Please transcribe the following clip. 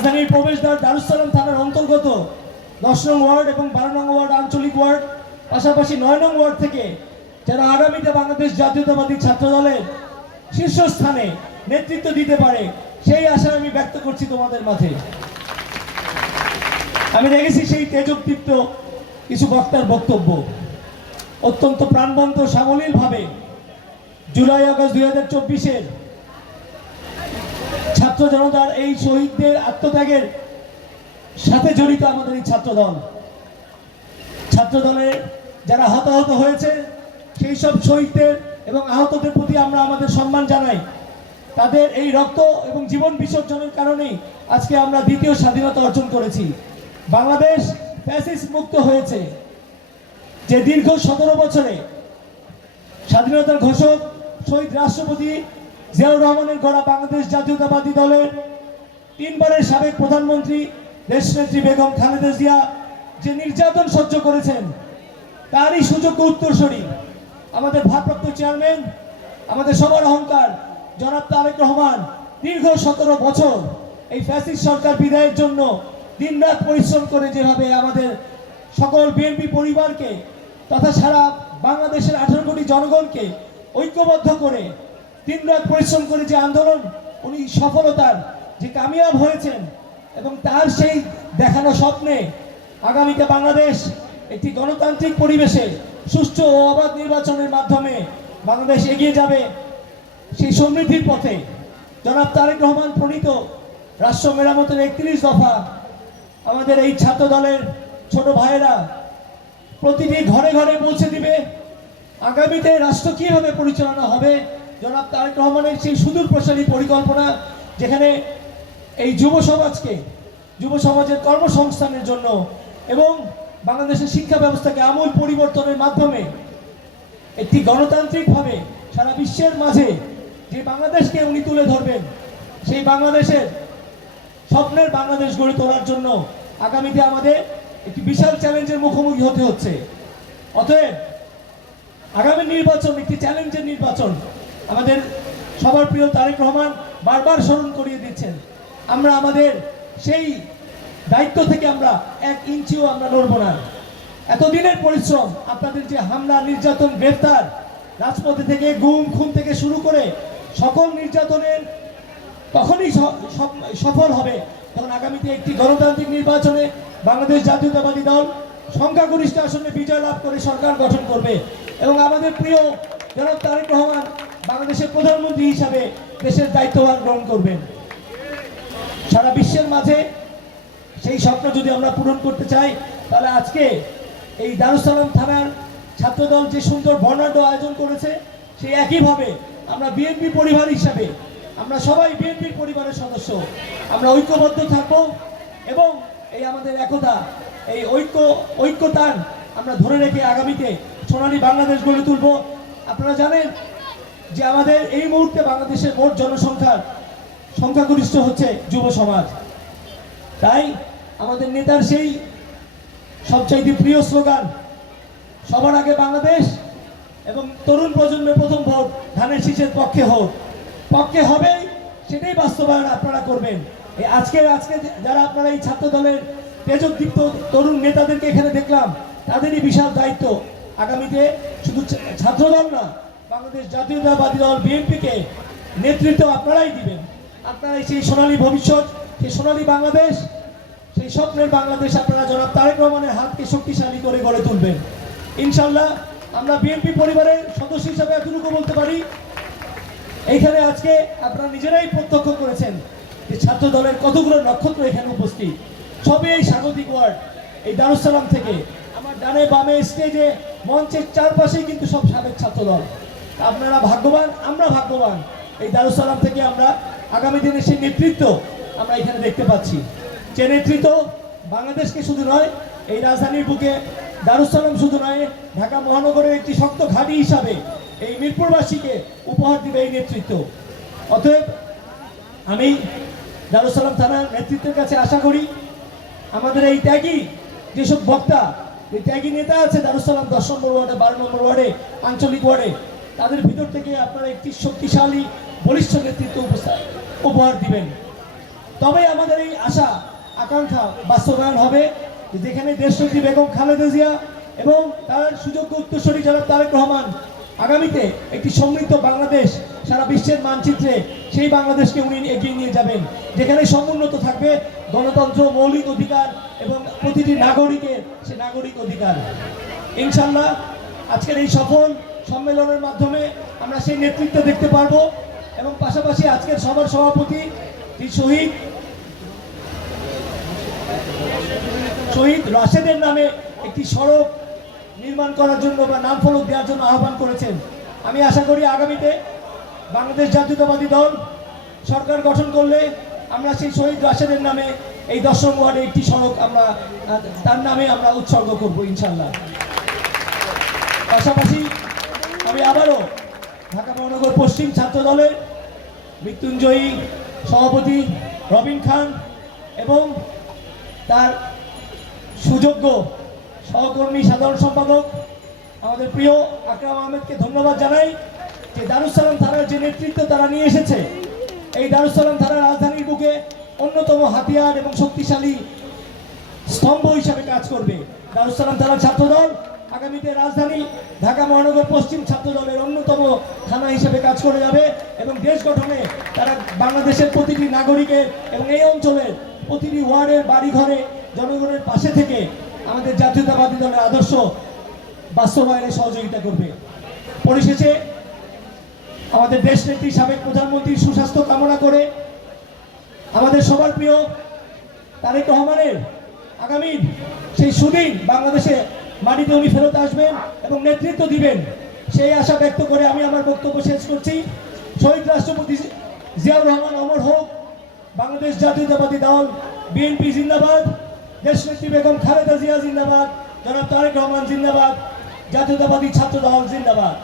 রাজধানীর প্রবেশদ্বার দারুসালাম থানার অন্তর্গত দশ নং ওয়ার্ড এবং বারো নং ওয়ার্ড আঞ্চলিক ওয়ার্ড, পাশাপাশি নয় নং ওয়ার্ড থেকে যারা আগামীতে বাংলাদেশ জাতীয়তাবাদী ছাত্র দলের শীর্ষস্থানে নেতৃত্ব দিতে পারে, সেই আশা আমি ব্যক্ত করছি তোমাদের মাঝে। আমি দেখেছি সেই তেজদীপ্ত কিছু বক্তার বক্তব্য। অত্যন্ত প্রাণবন্ত, সাবলীলভাবে জুলাই, আগস্ট দুই হাজার চব্বিশের ছাত্র জনতার এই শহীদদের আত্মত্যাগের সাথে জড়িত আমাদের এই ছাত্র দল ছাত্র দলের যারা হতাহত হয়েছে, সেই সব শহীদদের এবং আহতদের প্রতি আমরা আমাদের সম্মান জানাই। তাদের এই রক্ত এবং জীবন বিসর্জনের কারণেই আজকে আমরা দ্বিতীয় স্বাধীনতা অর্জন করেছি। বাংলাদেশ ফ্যাসিস মুক্ত হয়েছে। যে দীর্ঘ সতেরো বছরে স্বাধীনতার ঘোষক, শহীদ রাষ্ট্রপতি জিয়াউর রহমানের গড়া বাংলাদেশ জাতীয়তাবাদী দলের তিনবারের সাবেক প্রধানমন্ত্রী দেশনেত্রী বেগম খালেদা জিয়া যে নির্যাতন সহ্য করেছেন, তারই সুযোগ্য উত্তরসূরি আমাদের ভারপ্রাপ্ত চেয়ারম্যান, আমাদের সবার অহংকার, জনাব তারেক রহমান, দীর্ঘ সতেরো বছর এই ফ্যাসিস্ট সরকার বিদায়ের জন্য দিনরাত পরিশ্রম করে যেভাবে আমাদের সকল বিএনপি পরিবারকে তথা সারা বাংলাদেশের আঠারো কোটি জনগণকে ঐক্যবদ্ধ করে দিনরাত পরিশ্রম করে যে আন্দোলন, উনি সফলতার যে কামিয়াব হয়েছেন এবং তার সেই দেখানো স্বপ্নে আগামীতে বাংলাদেশ একটি গণতান্ত্রিক পরিবেশে সুষ্ঠু ও অবাধ নির্বাচনের মাধ্যমে বাংলাদেশ এগিয়ে যাবে সেই সমৃদ্ধির পথে। জনাব তারেক রহমান প্রণীত রাষ্ট্র মেরামতের একত্রিশ দফা আমাদের এই ছাত্র দলের ছোট ভাইয়েরা প্রতিটি ঘরে ঘরে পৌঁছে দিবে। আগামীতে রাষ্ট্র কীভাবে পরিচালনা হবে জনাব তারেক রহমানের সেই সুদূর প্রসারী পরিকল্পনা, যেখানে এই যুব সমাজকে, যুব সমাজের কর্মসংস্থানের জন্য এবং বাংলাদেশের শিক্ষা ব্যবস্থাকে আমূল পরিবর্তনের মাধ্যমে একটি গণতান্ত্রিকভাবে সারা বিশ্বের মাঝে যে বাংলাদেশকে উনি তুলে ধরবেন, সেই বাংলাদেশের স্বপ্নের বাংলাদেশ গড়ে তোলার জন্য আগামীতে আমাদের একটি বিশাল চ্যালেঞ্জের মুখোমুখি হতে হচ্ছে। অতএব আগামী নির্বাচন একটি চ্যালেঞ্জের নির্বাচন। আমাদের সবার প্রিয় তারেক রহমান বারবার স্মরণ করিয়ে দিচ্ছেন, আমরা আমাদের সেই দায়িত্ব থেকে আমরা এক ইঞ্চিও আমরা নড়ব না। এতদিনের পরিশ্রম, আপনাদের যে হামলা, নির্যাতন, গ্রেফতার, রাজপথে থেকে গুম, খুন থেকে শুরু করে সকল নির্যাতনের তখনই সফল হবে, তখন আগামীতে একটি গণতান্ত্রিক নির্বাচনে বাংলাদেশ জাতীয়তাবাদী দল সংখ্যাগরিষ্ঠ আসনে বিজয় লাভ করে সরকার গঠন করবে। এবং আমাদের প্রিয় জনাব তারেক রহমান বাংলাদেশের প্রধানমন্ত্রী হিসাবে দেশের দায়িত্বভার গ্রহণ করবেন। সারা বিশ্বের মাঝে সেই স্বপ্ন যদি আমরা পূরণ করতে চাই, তাহলে আজকে এই দারুসালাম থানার ছাত্রদল যে সুন্দর বর্ণাঢ্য আয়োজন করেছে, সেই একইভাবে আমরা বিএনপি পরিবার হিসাবে, আমরা সবাই বিএনপির পরিবারের সদস্য, আমরা ঐক্যবদ্ধ থাকব এবং এই আমাদের একতা, এই ঐক্য, ঐক্যতান আমরা ধরে রেখে আগামীতে সোনালী বাংলাদেশ গড়ে তুলব। আপনারা জানেন যে আমাদের এই মুহূর্তে বাংলাদেশের মোট জনসংখ্যার সংখ্যাগরিষ্ঠ হচ্ছে যুব সমাজ। তাই আমাদের নেতার সেই সবচাইতে প্রিয় স্লোগান, সবার আগে বাংলাদেশ এবং তরুণ প্রজন্মের প্রথম ভোট ধানের শীষের পক্ষে হোক। পক্ষে হবে সেটাই বাস্তবায়ন আপনারা করবেন। এই আজকের আজকে যারা আপনারা এই ছাত্র দলের তেজদীপ্ত তরুণ নেতাদেরকে এখানে দেখলাম, তাদেরই বিশাল দায়িত্ব। আগামীতে শুধু ছাত্রদল না বাংলাদেশ জাতীয়তাবাদী দল বিএনপিকে নেতৃত্ব আপনারাই দিবেন। আপনারাই সেই সোনালী ভবিষ্যৎ, সেই সোনালী বাংলাদেশ, সেই স্বপ্নের বাংলাদেশ আপনারা জনাব তারেক রহমানের হাতকে শক্তিশালী করে গড়ে তুলবেন। ইনশাল্লাহ আমরা বিএনপি পরিবারের সদস্য হিসাবে এতটুকু বলতে পারি, এইখানে আজকে আপনারা নিজেরাই প্রত্যক্ষ করেছেন যে ছাত্র দলের কতগুলো নক্ষত্র এখানে উপস্থিত। সবই এই স্বাগতিক ওয়ার্ড, এই দারুসালাম থেকে আমার ডানে বামে স্টেজে মঞ্চের চারপাশেই কিন্তু সব সাবেক ছাত্র দল। আপনারা ভাগ্যবান, আমরা ভাগ্যবান। এই দারুসালাম থেকে আমরা আগামী দিনে সেই নেতৃত্ব আমরা এখানে দেখতে পাচ্ছি। যে নেতৃত্ব বাংলাদেশকে শুধু নয়, এই রাজধানীর বুকে দারুসালাম শুধু নয়, ঢাকা মহানগরের একটি শক্ত ঘাঁটি হিসাবে এই মিরপুরবাসীকে উপহার দিবে এই নেতৃত্ব। অতএব আমি দারুসালাম থানার নেতৃত্বের কাছে আশা করি, আমাদের এই ত্যাগী যেসব বক্তা, এই ত্যাগী নেতা আছে দারুসালাম দশ নম্বর ওয়ার্ডে, বারো নম্বর ওয়ার্ডে, আঞ্চলিক ওয়ার্ডে তাদের ভিতর থেকে আপনারা একটি শক্তিশালী বলিষ্ঠ নেতৃত্ব উপহার দিবেন। তবে আমাদের এই আশা, আকাঙ্ক্ষা বাস্তবায়ন হবে যেখানে দেশনেত্রী বেগম খালেদা জিয়া এবং তার সুযোগ্য উত্তরসূরি জনাব তারেক রহমান আগামীতে একটি সমৃদ্ধ বাংলাদেশ, সারা বিশ্বের মানচিত্রে সেই বাংলাদেশকে উনি এগিয়ে নিয়ে যাবেন, যেখানে সমুন্নত থাকবে গণতন্ত্র, মৌলিক অধিকার এবং প্রতিটি নাগরিকের সে নাগরিক অধিকার। ইনশাল্লাহ আজকের এই সফল সম্মেলনের মাধ্যমে আমরা সেই নেতৃত্ব দেখতে পারব এবং পাশাপাশি আজকের সবার সভাপতি শহীদ শহীদ রাশেদের নামে একটি সড়ক নির্মাণ করার জন্য বা নাম ফলক দেওয়ার জন্য আহ্বান করেছেন। আমি আশা করি আগামীতে বাংলাদেশ জাতীয়তাবাদী দল সরকার গঠন করলে আমরা সেই শহীদ রাশেদের নামে এই দশম ওয়ার্ডে একটি সড়ক আমরা, তার নামে আমরা উৎসর্গ করব ইনশাল্লাহ পাশাপাশি আমি আবারও ঢাকা মহানগর পশ্চিম ছাত্র দলের মৃত্যুঞ্জয়ী সভাপতি রবিন খান এবং তার সুযোগ্য সহকর্মী সাধারণ সম্পাদক আমাদের প্রিয় আকরাম আহমেদকে ধন্যবাদ জানাই যে দারুসালাম থানার যে নেতৃত্ব তারা নিয়ে এসেছে, এই দারুসালাম থানার রাজধানীর বুকে অন্যতম হাতিয়ার এবং শক্তিশালী স্তম্ভ হিসাবে কাজ করবে। দারুসালাম থানার ছাত্রদল আগামীতে রাজধানী ঢাকা মহানগর পশ্চিম ছাত্র দলের অন্যতম থানা হিসেবে কাজ করে যাবে এবং দেশ গঠনে তারা বাংলাদেশের প্রতিটি নাগরিকের এবং এই অঞ্চলের প্রতিটি ওয়ার্ডের বাড়িঘরে, জনগণের পাশে থেকে আমাদের জাতীয়তাবাদী দলের আদর্শ বাস্তবায়নে সহযোগিতা করবে। পরিশেষে আমাদের দেশ নেত্রী, সাবেক প্রধানমন্ত্রীর সুস্বাস্থ্য কামনা করে আমাদের সবার প্রিয় তারেক রহমানের আগামী সেই সুদিন বাংলাদেশে মাটিতে উনি ফেরত আসবেন এবং নেতৃত্ব দিবেন। সেই আশা ব্যক্ত করে আমি আমার বক্তব্য শেষ করছি। শহীদ রাষ্ট্রপতি জিয়াউর রহমান অমর হোক, বাংলাদেশ জাতীয়তাবাদী দল, বিএনপি জিন্দাবাদ, দেশনেত্রী বেগম খালেদা জিয়া জিন্দাবাদ, জনাব তারেক রহমান জিন্দাবাদ, জাতীয়তাবাদী ছাত্র দল জিন্দাবাদ।